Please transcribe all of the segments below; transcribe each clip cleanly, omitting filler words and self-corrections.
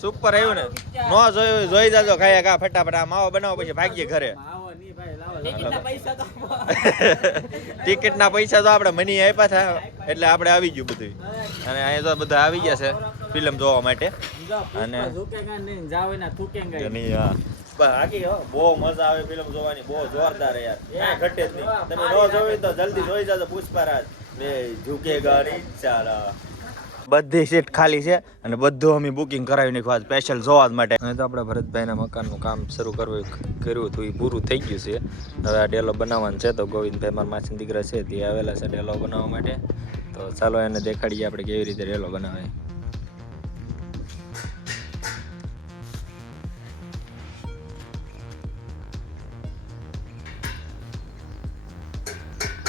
Super આવ્યું ને નો જોયું જોઈ જાજો ખાયા કા ફટાફટ આ માવો બનાવો પછી ભાગીએ ઘરે ટિકિટ ના પૈસા તો આપણે મની આપ્યા હતા એટલે આપણે આવી ગયું બધું અને અહીંયા તો બધા આવી ગયા છે ફિલ્મ જોવા માટે અને બાકી બહુ મજા આવે ફિલ્મ જોવાની બહુ જોરદાર યાર ક્યાં ઘટે જ નહીં તમે ન જોવી તો જલ્દી જોઈ જાજો પુષ્પારાજ બે ઝુકેગા નહીં ચાલા બધી સીટ ખાલી છે અને બધું અમે બુકિંગ કરાવી નાખ્યું સ્પેશિયલ જોવા માટે અને તો આપણે ભરતભાઈના મકાનનું કામ શરૂ કર્યું હતું એ પૂરું થઈ ગયું છે હવે આ ડેલો બનાવવાનું છે તો ગોવિંદભાઈ મારા માસી દીકરા છે તે આવેલા છે ડેલો બનાવવા માટે તો ચાલો એને દેખાડીએ આપણે કેવી રીતે ડેલો બનાવે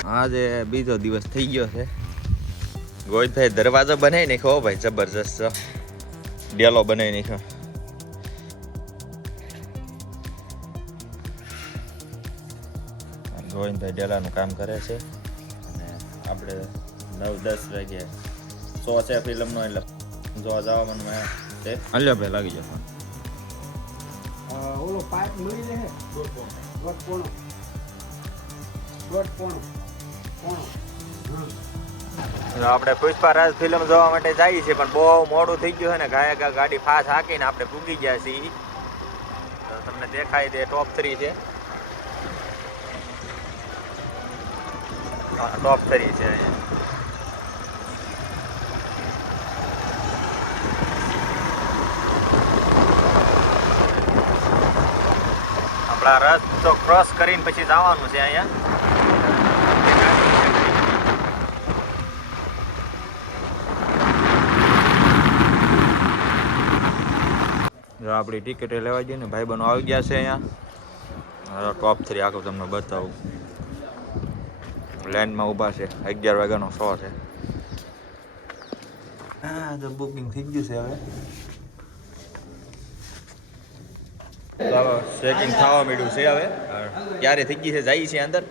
આજે બીજો દિવસ થઈ ગયો છે ગોવિંદભાઈ દરવાજો બનાવી નાખ્યો ભાઈ જબરજસ્ત ડેલો બનાવી નાખ્યો ગોવિંદભાઈ ડેલાનું કામ કરે છે અને આપણે 9-10 વાગે શો છે ફિલ્મનો એટલે જોવા જવાનું છે અલ્યો ભાઈ લાગી જશે ઓલો પાઇપ મળી રહે દોઢ પોણો આપણે પુષ્પારાજ ફિલ્મ જોવા માટે જઈએ છીએ પણ બહુ મોડું થઈ ગયું છે ને ગાયકા ગાડી ફાસ્ટ હાકીને આપણે પૂગી ગયા છીએ તમને દેખાય તે ટોપ 3 છે ટોપ 3 છે આપણા રસ્તો ક્રોસ કરીને પછી જવાનું છે અહીંયા જો આપણી ટિકિટ લેવા જઈએ ને ભાઈ બનો આવી ગયા છે અહીંયા ટોપ 3 આખું તમને બતાવું લાઈનમાં ઊભા છે 11 વાગ્યાનો શો છે હા તો બુકિંગ થઈ ગયું છે હવે ચાલો ચેકિંગ થવા માંડ્યું છે હવે ક્યારે થઈ ગઈ છે જઈએ છીએ અંદર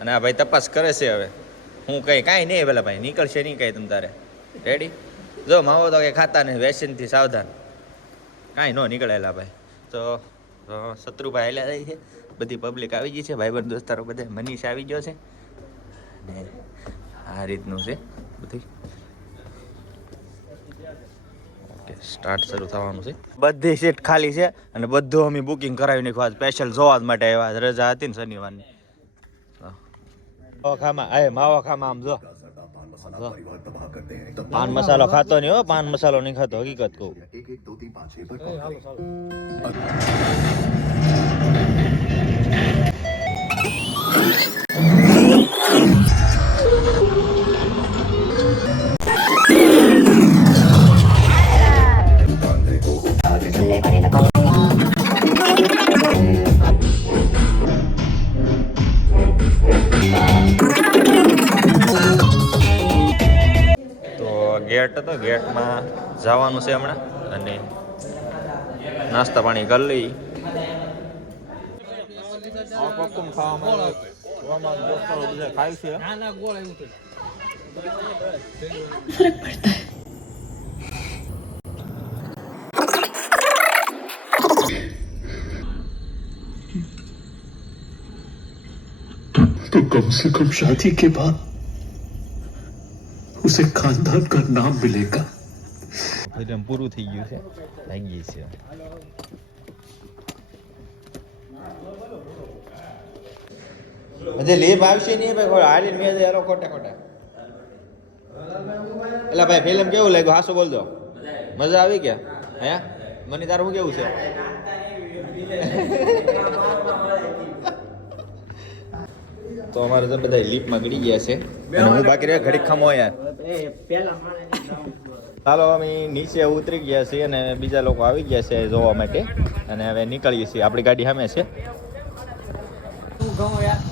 અને આ ભાઈ તપાસ કરે છે હવે હું કાંઈ નહીં પેલા ભાઈ નીકળશે નહીં કાંઈ તમ તારે રેડી જો માવો તો કંઈ ખાતા નહીં વેસનથી સાવધાન કાંઈ ન નીકળેલા ભાઈ તો શત્રુભાઈ હાલ્યા જાય છે બધી પબ્લિક આવી ગઈ છે ભાઈબંધ દોસ્તારો બધા મનીષ આવી ગયો છે ને આ રીતનું છે બધી ઓકે સ્ટાર્ટ શરૂ થવાનું છે બધી સીટ ખાલી છે અને બધું અમે બુકિંગ કરાવી નાખ્યું સ્પેશિયલ જોવા માટે આવ્યા રજા હતી ને શનિવારની માવો ખામાં આમ જો પાન મસાલો ખાતો નહીં હો પાન મસાલો નહીં ખાતો હકીકત કહું ગેટ હતો ગેટમાં જવાનું છે હમણાં અને નાસ્તા પાણી કરી લઈ ખાય છે फर्क पड़ता है तो कम से कम शादी के बाद उसे खानदान का नाम मिलेगा ફિલ્મ પૂરું થઈ ગયું છે લાગી છે બધે લેબ આવશે નહીં ભાઈ કોઈ હાલીને મેં યારો ખોટા ખોટા એટલે ભાઈ ફિલ્મ કેવું લાગ્યું હાસુ બોલ દો મજા આવી ગયા હે મને તારું શું કેવું છે તો અમારે તો બધા લીપમાં ગળી ગયા છે અને હું બાકી રહ્યા ઘડીક ખમો યાર ચાલો અમે નીચે ઉતરી ગયા છીએ અને બીજા લોકો આવી ગયા છે જોવા માટે અને હવે નીકળીએ છીએ આપણી ગાડી સામે છે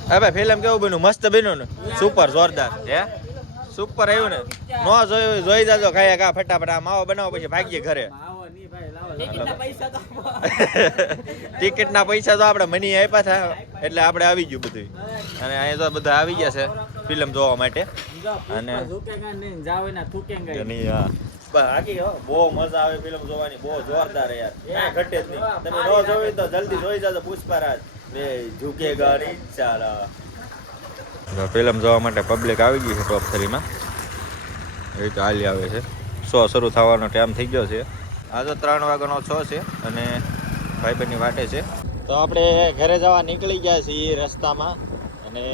હા ભાઈ ફિલ્મ કેવું બન્યું મસ્ત બન્યું ને સુપર જોરદાર હે સુપર આવ્યું ને નો જોયું જોઈ જાજો ખાયા કા ફટાફટ આ માવો બનાવો પછી ભાગીએ ઘરે ટિકિટ ના પૈસા તો આપણે મની આપ્યા હતા એટલે આપણે આવી ગયું બધું અને અહીંયા તો બધા આવી ગયા છે ફિલ્મ જોવા માટે અને બાકી હો બહુ મજા આવે ફિલ્મ જોવાની, બહુ જોરદાર યાર, કાંઈ ઘટે જ નહીં. તમે ન જોવી તો જલ્દી જોઈ જાજો પુષ્પારાજ વે ઝુકેગા નહીં સાલા. ફિલ્મ જોવા માટે પબ્લિક આવી ગઈ છે ટોપ 3 માં. એ ચાલી આવે છે. શો શરૂ થવાનો ટાઈમ થઈ ગયો છે. આ તો 3 વાગ્યાનો શો છે અને ભાઈબંધની વાટે છે. તો આપણે ઘરે જવા નીકળી ગયા છીએ રસ્તામાં અને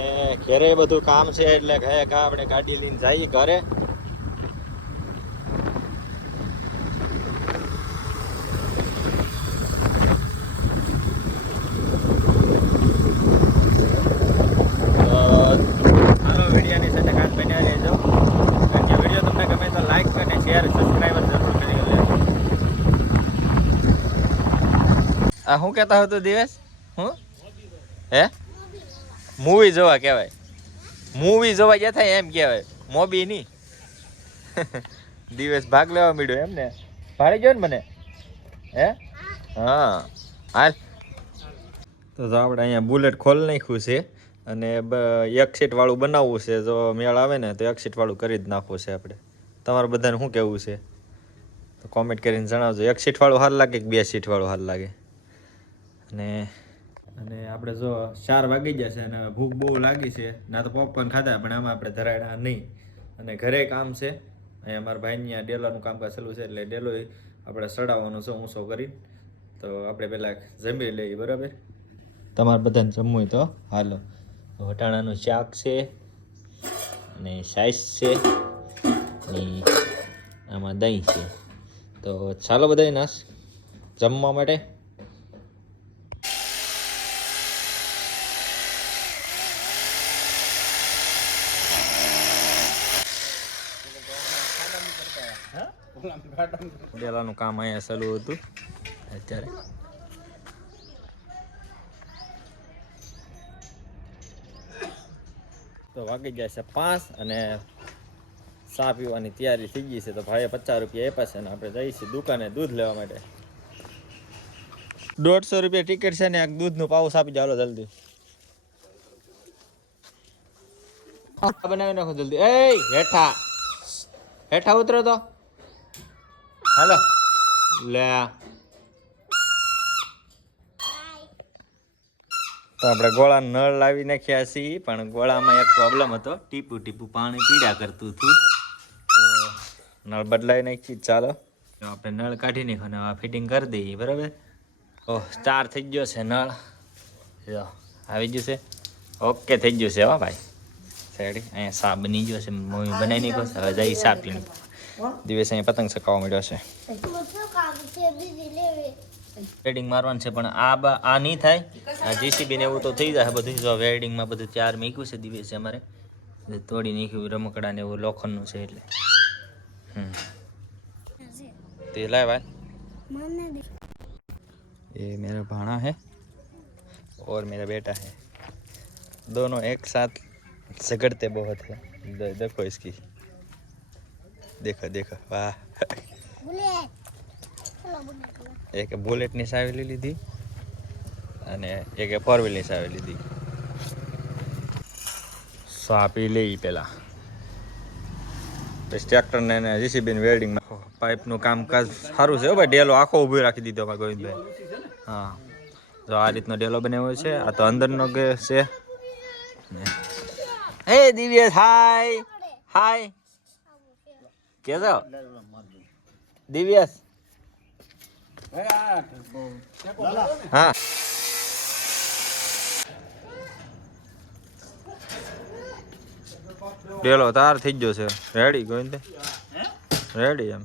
ઘરે બધું કામ છે એટલે ઘા આપણે ગાડી લઈને જઈએ ઘરે. આ શું કહેતા હતો દિવસ? હું હે મૂવી જોવા કહેવાય, મૂવી જોવા ગયા થાય એમ કહેવાય, મોબી નહીં. દિવસ ભાગ લેવા મળ્યો એમ ને, ભાડી ગયો ને મને હે? હા હાલ. તો આપણે અહીંયા બુલેટ ખોલ નાખ્યું છે અને એક સીટ વાળું બનાવવું છે. જો મેળ આવે ને તો એક સીટ વાળું કરી જ નાખવું છે આપણે. તમારે બધાને શું કહેવું છે તો કોમેન્ટ કરીને જણાવજો. એક સીટ વાળું સારું લાગે કે 2 સીટ વાળું સારું લાગે? અને આપણે જો 4 વાગી જશે અને ભૂખ બહુ લાગી છે. ના તો પોપકોર્ન ખાધા પણ આમાં આપણે ધરાડા નહીં. અને ઘરે કામ છે અહીંયા મારા ભાઈની આ ડેલાનું કામકાજ ચાલુ છે એટલે ડેલો આપણે સડાવવાનો છે ઊંચો કરી. તો આપણે પહેલાં જમી લઈએ બરાબર. તમારે બધાને જમવું હોય તો હાલો. વટાણાનું શાક છે અને સાઈસ છે અને આમાં દહીં છે. તો ચાલો બધા નાશ જમવા માટે. ડેલાનું કામ અહીંયા ચાલુ હતું અત્યારે. તો વાગી જાય છે 5 અને ચા પીવાની તૈયારી થઈ ગઈ છે. તો ભાઈએ 50 રૂપિયા આપ્યા છે અને આપણે જઈશું દુકાને દૂધ લેવા માટે. 150 રૂપિયા ટિકિટ છે ને એક દૂધનું પાઉચ આપી જાઓ જલ્દી. બનાવી નાખો જલ્દી. એ હેઠા હેઠા ઉતરો તો હાલો લે. તો આપણે ગોળા નળ લાવી નાખ્યા છીએ પણ ગોળામાં એક પ્રોબ્લેમ હતો, ટીપું ટીપું પાણી પીડા કરતું હતું તો નળ બદલાવી નાખી. ચાલો આપણે નળ કાઢી નાખો ને ફિટિંગ કરી દઈએ બરાબર. ઓહ 4 થઈ ગયો છે નળ, જો આવી ગયું છે. ઓકે થઈ ગયું છે હો ભાઈ. સાઈડ અહીંયા સા બની ગયો છે, મમ્મી બનાવી નાખ્યો છે. હવે જઈ સા પીને દિવસ અહીંયા પતંગ ચકાવવા મળ્યો છે. વેલ્ડિંગ મારવાનું છે પણ આ નહીં થાય. આ જીસીબી ને એવું તો થઈ જાય બધું. જો વેલ્ડિંગમાં બધું તૈયાર મૂક્યું છે દિવસે અમારે, તોડી નાખ્યું રમકડા ને એવું લોખંડનું છે એટલે. તે લાય ભાઈ. ये मेरा भाणा है और मेरा बेटा है, दोनों एक साथ झगड़ते बहुत है. देखो इसकी, देखो देखो वाह. એક બુલેટ ની સાવી લઈ લીધી અને એક 4 વ્હીલ ની સાવી લીધી. સાપી લઈ પેલા પછી ટ્રેક્ટર ને જીસીબી ની વેલ્ડિંગ માં પાઇપ નું કામકાજ સારું છે હો ભાઈ. ડેલો આખો ઊભી રાખી દીધો ભાઈ ગોવિંદભાઈ. હા જો આ રીતનો ડેલો બનાવ્યો છે. આ તો અંદરનો ગેસ છે. હે દિવ્યેશ હાય હાય કેજો દિવ્યેશ. હા ડેલો તાર થઈ ગયો છે રેડી ગોવિંદ રેડી એમ.